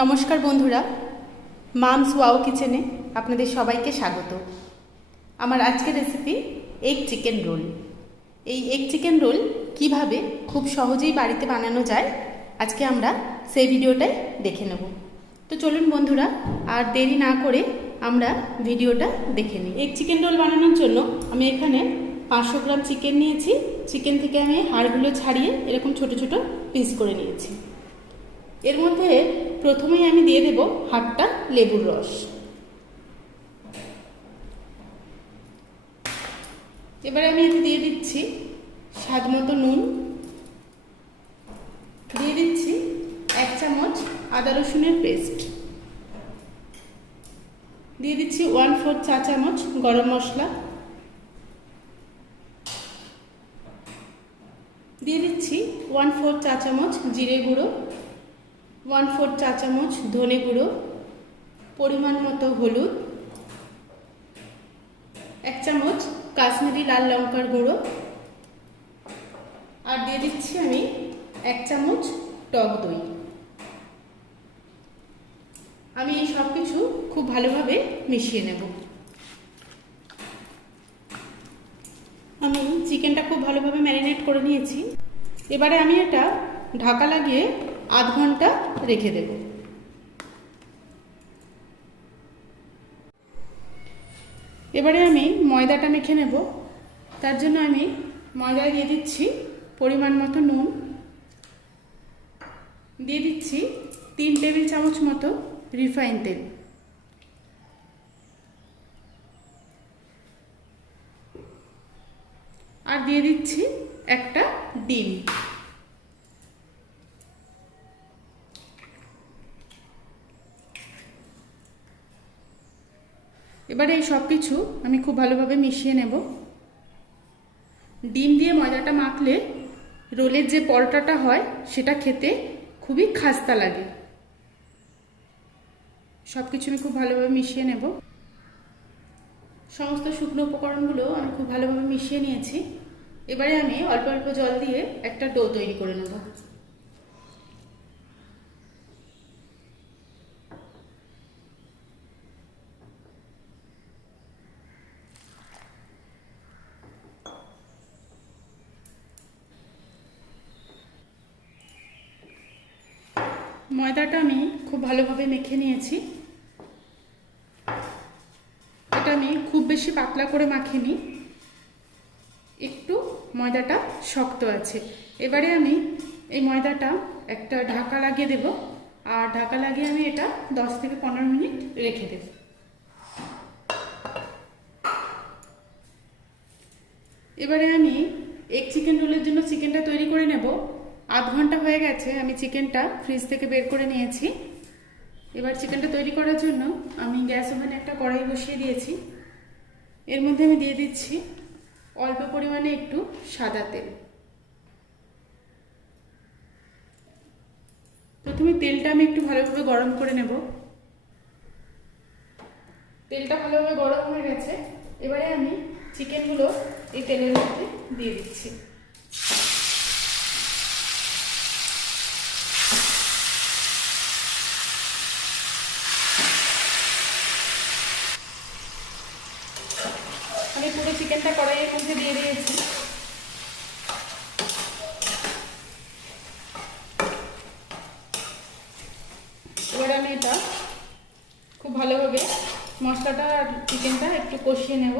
নমস্কার বন্ধুরা, mum's wow কিচেনে আপনাদের সবাইকে স্বাগত। আমার আজকের রেসিপি এগ চিকেন রোল। এই এগ চিকেন রোল কিভাবে খুব সহজেই বাড়িতে বানানো যায় আজকে আমরা সেই ভিডিওটাই দেখে নেব। তো চলুন বন্ধুরা, আর দেরি না করে আমরা ভিডিওটা দেখে নিই। এগ চিকেন রোল বানানোর জন্য আমি এখানে 500 গ্রাম চিকেন নিয়েছি। চিকেন থেকে আমি হাড়গুলো ছাড়িয়ে এরকম ছোট ছোট পিস করে নিয়েছি। এর মধ্যে প্রথমেই আমি দিয়ে দেব হাফটা লেবুর রস। এবারে আমি এতে দিয়ে দিচ্ছি স্বাদ মতো নুন, দিয়ে দিচ্ছি 1 চামচ আদা রসুনের পেস্ট, দিয়ে দিচ্ছি 1/4 চা চামচ গরম মশলা, দিয়ে দিচ্ছি 1/4 চা চামচ জিরে গুঁড়ো, 1/4 চা চামচ ধনে গুঁড়ো, পরিমাণ মতো হলুদ, 1 চামচ কাশ্মীরি লাল লঙ্কার গুঁড়ো, আর দিয়ে দিচ্ছি আমি 1 চামচ টক দই। আমি এই সব কিছু খুব ভালোভাবে মিশিয়ে নেব। আমি চিকেনটা খুব ভালোভাবে ম্যারিনেট করে নিয়েছি। এবারে আমি এটা ঢাকা লাগিয়ে আধ ঘন্টা রেখে দেব। এবারে আমি ময়দাটা মেখে নেব। তার জন্য আমি ময়দা দিয়ে দিচ্ছি পরিমাণ মতো নুন, দিয়ে দিচ্ছি 3 টেবিল চামচ মতো রিফাইন তেল, আর দিয়ে দিচ্ছি একটা ডিম। এবারে এই সব কিছু আমি খুব ভালোভাবে মিশিয়ে নেব। ডিম দিয়ে ময়দাটা মাখলে রোলের যে পরোটাটা হয় সেটা খেতে খুবই খাস্তা লাগে। সব কিছু আমি খুব ভালোভাবে মিশিয়ে নেব। সমস্ত শুকনো উপকরণগুলো আমি খুব ভালোভাবে মিশিয়ে নিয়েছি। এবারে আমি অল্প অল্প জল দিয়ে একটা ডো তৈরি করে নেব। ময়দাটা আমি খুব ভালোভাবে মেখে নিয়েছি। এটা আমি খুব বেশি পাতলা করে মাখিনি, একটু ময়দাটা শক্ত আছে। এবারে আমি এই ময়দাটা একটা ঢাকা লাগিয়ে দেব, আর ঢাকা লাগিয়ে আমি এটা 10 থেকে 15 মিনিট রেখে দেব। এবারে আমি এগ চিকেন রোলের জন্য চিকেনটা তৈরি করে নেব। আধ ঘন্টা হয়ে গেছে, আমি চিকেনটা ফ্রিজ থেকে বের করে নিয়েছি। এবার চিকেনটা তৈরি করার জন্য আমি গ্যাস ওভেনে একটা কড়াই বসিয়ে দিয়েছি। এর মধ্যে আমি দিয়ে দিচ্ছি অল্প পরিমাণে একটু সাদা তেল। প্রথমে তেলটা আমি একটু ভালোভাবে গরম করে নেব। তেলটা ভালোভাবে গরম হয়ে গেছে। এবারে আমি চিকেনগুলো এই তেলের মধ্যে দিয়ে দিচ্ছি। আমি পুরো চিকেনটা কড়াইয়ের মধ্যে দিয়ে দিয়েছি। এবার আমি এটা খুব ভালোভাবে মশলাটা আর চিকেনটা একটু কষিয়ে নেব।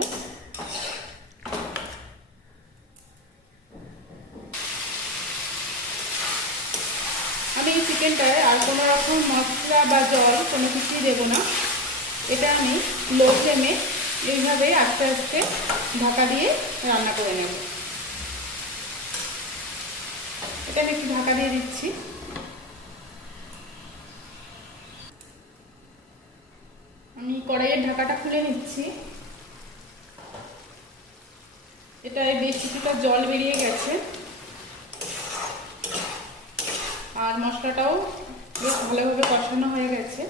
আমি এই চিকেনটায় আর কোনো রকম মশলা বা জল কোনো কিছুই দেবো না। এটা আমি লো ফ্লেমে এইভাবে আস্তে আস্তে ঢাকা দিয়ে রান্না করে নেব। এটা আমি একটু ঢাকা দিয়ে দিচ্ছি। আমি কড়াইয়ের ঢাকাটা খুলে নিচ্ছি। এটায় বেশ কিছুটা জল বেরিয়ে গেছে, আর মশলাটাও বেশ ভালোভাবে কষানো হয়ে গেছে।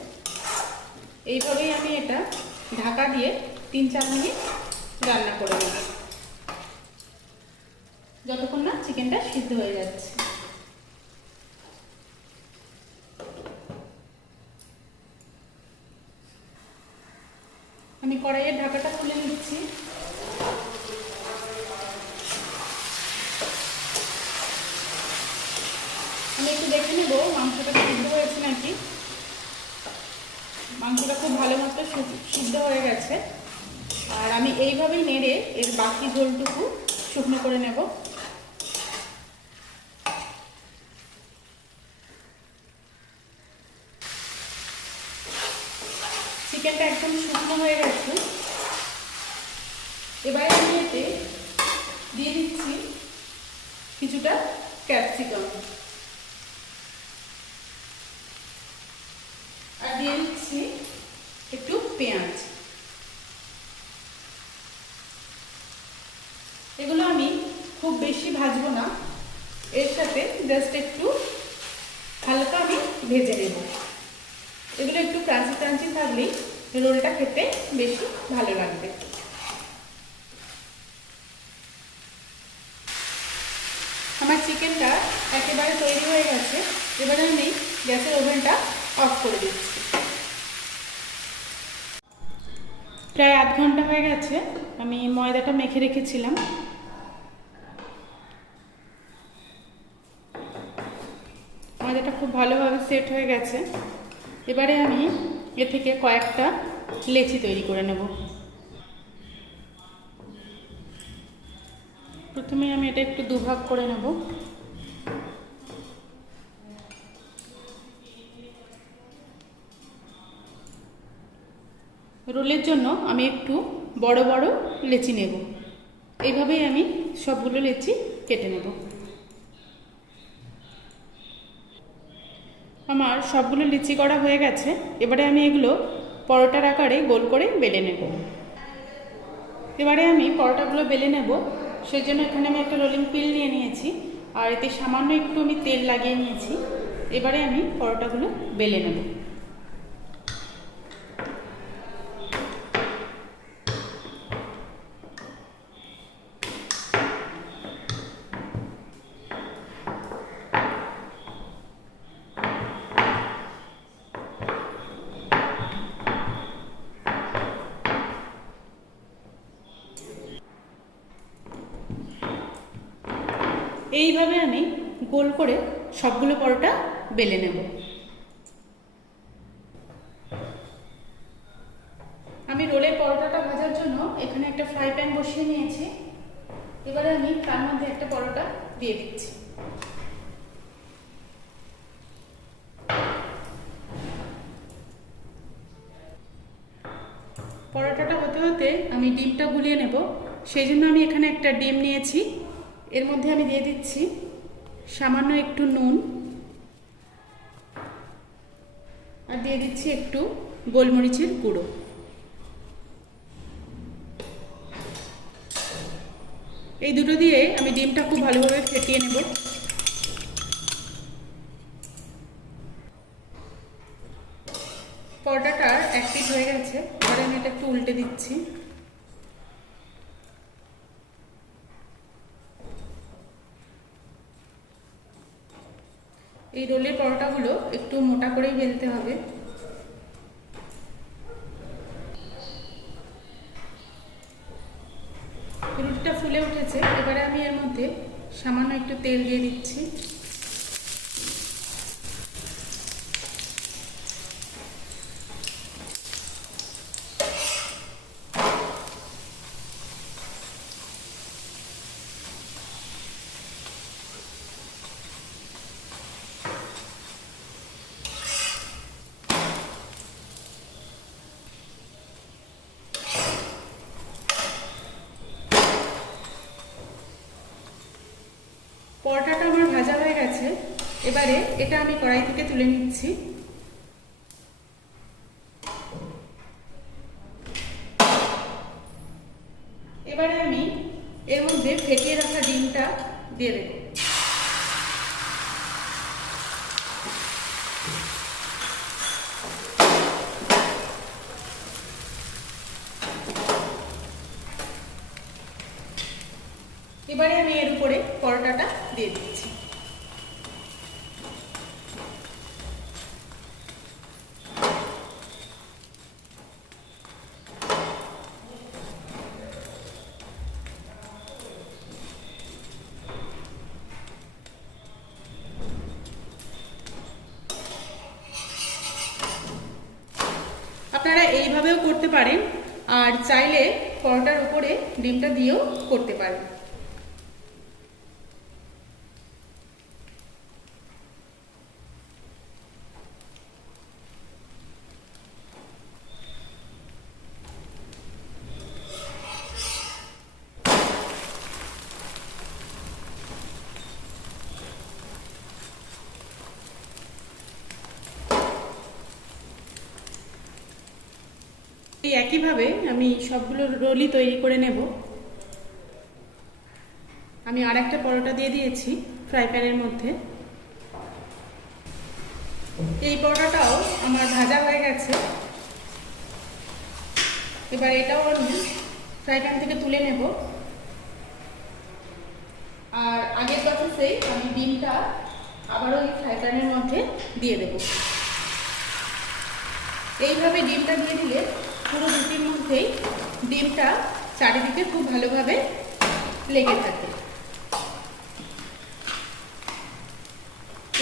এইভাবেই আমি এটা ঢাকা দিয়ে 3-4 মিনিট রান্না করে নেব, যতক্ষণ না চিকেনটা সিদ্ধ হয়ে যাচ্ছে। কড়াইয়ের ঢাকাটা খুলে নিচ্ছি। আমি একটু দেখে নেব মাংসটা সিদ্ধ হয়েছে নাকি। মাংসটা খুব ভালো মতো সিদ্ধ হয়ে গেছে। আর আমি এইভাবেই নেড়ে এর বাকি ঝোলটুকু শুকনো করে নেব। চিকেনটা একদম শুকনো হয়ে গেছে। এবারে আমি এতে দিয়ে দিচ্ছি কিছুটা ক্যাপসিকাম আর দিয়ে দিচ্ছি একটু পেঁয়াজ। এগুলো আমি খুব বেশি ভাজবো না, এর সাথে জাস্ট একটু হালকা আমি ভেজে নেব। এগুলো একটু ক্রাঞ্চি ক্রাঞ্চি থাকলেই রোলটা খেতে বেশি ভালো লাগবে। আমার চিকেনটা একেবারে তৈরি হয়ে গেছে। এবারে আমি গ্যাসের ওভেনটা অফ করে দিচ্ছি। প্রায় আধ ঘন্টা হয়ে গেছে আমি ময়দাটা মেখে রেখেছিলাম। ময়দাটা খুব ভালোভাবে সেট হয়ে গেছে। এবারে আমি এ থেকে কয়েকটা লেচি তৈরি করে নেব। প্রথমে আমি এটা একটু দুভাগ করে নেব। রোলের জন্য আমি একটু বড় বড় লেচি নেব। এইভাবেই আমি সবগুলো লেচি কেটে নেব। আমার সবগুলো লিচি করা হয়ে গেছে। এবারে আমি এগুলো পরোটার আকারে গোল করে বেলে নেব। এবারে আমি পরোটাগুলো বেলে নেব। সেই জন্য এখানে আমি একটা রোলিং পিন নিয়ে নিয়েছি আর এতে সামান্য একটু আমি তেল লাগিয়ে নিয়েছি। এবারে আমি পরোটাগুলো বেলে নেব। এইভাবে আমি গোল করে সবগুলো পরোটা বেলে নেব। আমি রোলের পরোটাটা ভাজার জন্য এখানে একটা ফ্রাই প্যান বসিয়ে নিয়েছি। এবারে আমি তার মধ্যে একটা পরোটা দিয়ে দিচ্ছি। পরোটাটা হতে হতে আমি ডিমটা গুলিয়ে নেব। সেই জন্য আমি এখানে একটা ডিম নিয়েছি। এর মধ্যে আমি দিয়ে দিচ্ছি সামান্য একটু নুন আর দিয়ে দিচ্ছি একটু গোলমরিচের গুঁড়ো। এই দুটো দিয়ে আমি ডিমটা খুব ভালোভাবে ফেটিয়ে নেব। পরোটাটার এক পিঠ হয়ে গেছে। এবারে আমি এটা একটু উল্টে দিচ্ছি। এই রোলের পরোটাগুলো একটু মোটা করেই বেলতে হবে। রুটিটা ফুলে উঠেছে। এবারে আমি এর মধ্যে সামান্য একটু তেল দিয়ে দিচ্ছি। পরোটাটা আমার ভাজা হয়ে গেছে। এবারে এটা আমি কড়াই থেকে তুলে নিচ্ছি। এবারে আমি এর মধ্যে ফেটিয়ে রাখা ডিমটা দিয়ে দেব। এবারে আমি এর উপরে পরোটাটা দিয়ে দিচ্ছি। আপনারা এইভাবেও করতে পারেন, আর চাইলে পরোটার উপরে ডিমটা দিয়েও করতে পারেন। এই একইভাবে আমি সবগুলো রোলই তৈরি করে নেব। আমি আর একটা পরোটা দিয়ে দিয়েছি ফ্রাই প্যানের মধ্যে। এই পরোটাটাও আমার ভাজা হয়ে গেছে। এবার এটাও আমি ফ্রাই প্যান থেকে তুলে নেব। আর আগের প্রসেসেই আমি ডিমটা আবারও এই ফ্রাই প্যানের মধ্যে দিয়ে দেব। এইভাবে ডিমটা দিয়ে দিলে পুরো রুটির মধ্যেই ডিমটা চারিদিকে খুব ভালোভাবে লেগে থাকে।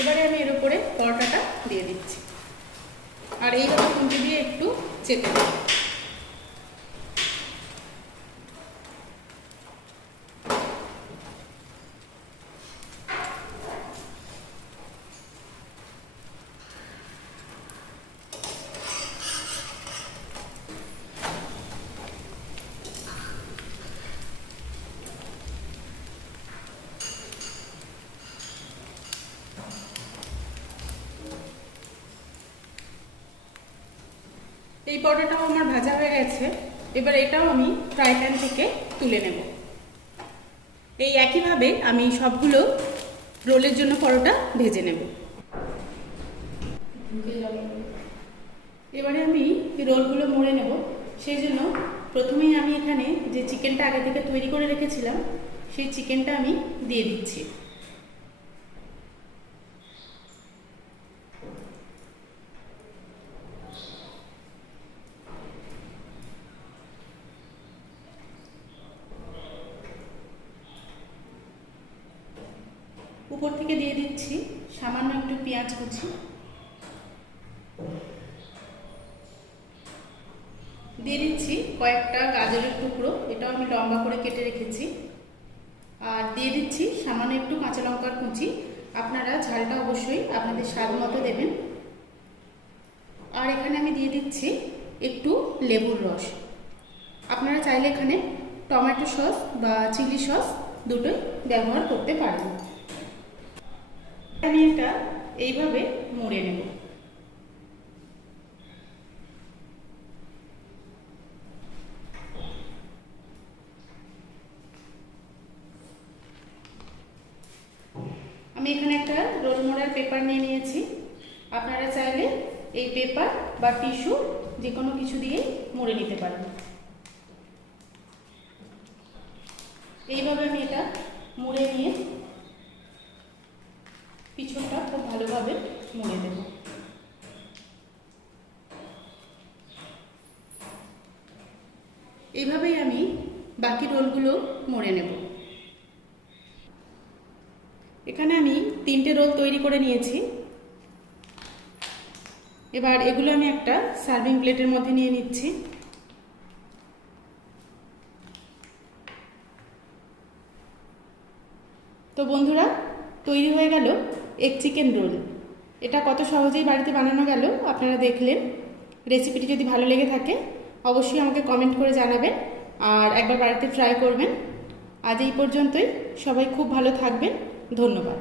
এবারে আমি এর উপরে পরোটাটা দিয়ে দিচ্ছি, আর এইভাবে খুঁটি দিয়ে একটু চেপে দেব। এই পরোটাটাও আমার ভাজা হয়ে গেছে। এবার এটাও আমি ফ্রাই প্যান থেকে তুলে নেব। এই একইভাবে আমি সবগুলো রোলের জন্য পরোটা ভেজে নেব। এবারে আমি রোলগুলো মুড়ে নেব। সেই জন্য প্রথমেই আমি এখানে যে চিকেনটা আগে থেকে তৈরি করে রেখেছিলাম সেই চিকেনটা আমি দিয়ে দিচ্ছি। উপর থেকে দিয়ে দিচ্ছি সামান্য একটু পেঁয়াজ কুচি, দিয়ে দিচ্ছি কয়েকটা গাজরের টুকরো, এটাও আমি লম্বা করে কেটে রেখেছি, আর দিয়ে দিচ্ছি সামান্য একটু কাঁচা লঙ্কার কুচি। আপনারা ঝালটা অবশ্যই আপনাদের স্বাদ মতো দেবেন। আর এখানে আমি দিয়ে দিচ্ছি একটু লেবুর রস। আপনারা চাইলে এখানে টমেটো সস বা চিলি সস দুটোই ব্যবহার করতে পারেন। আমি এটা এইভাবে মুড়ে নেব। আমি এখানে একটা রোল মোড়ার পেপার নিয়ে নিয়েছি। আপনারা চাইলে এই পেপার বা টিস্যু যে কোনো কিছু দিয়ে মুড়ে নিতে পারেন। এইভাবে আমি এটা মুড়ে নিয়ে পিছনটা খুব ভালোভাবে মুড়ে দেব। এইভাবেই আমি বাকি রোলগুলো মুড়ে নেব। এখানে আমি 3টে রোল তৈরি করে নিয়েছি। এবার এগুলো আমি একটা সার্ভিং প্লেটের মধ্যে নিয়ে নিচ্ছি। তো বন্ধুরা, তৈরি হয়ে গেল এগ চিকেন রোল। এটা কত সহজেই বাড়িতে বানানো গেল আপনারা দেখলেন। রেসিপিটি যদি ভালো লেগে থাকে অবশ্যই আমাকে কমেন্ট করে জানাবেন, আর একবার বাড়িতে ট্রাই করবেন। আজ এই পর্যন্তই। সবাই খুব ভালো থাকবেন। ধন্যবাদ।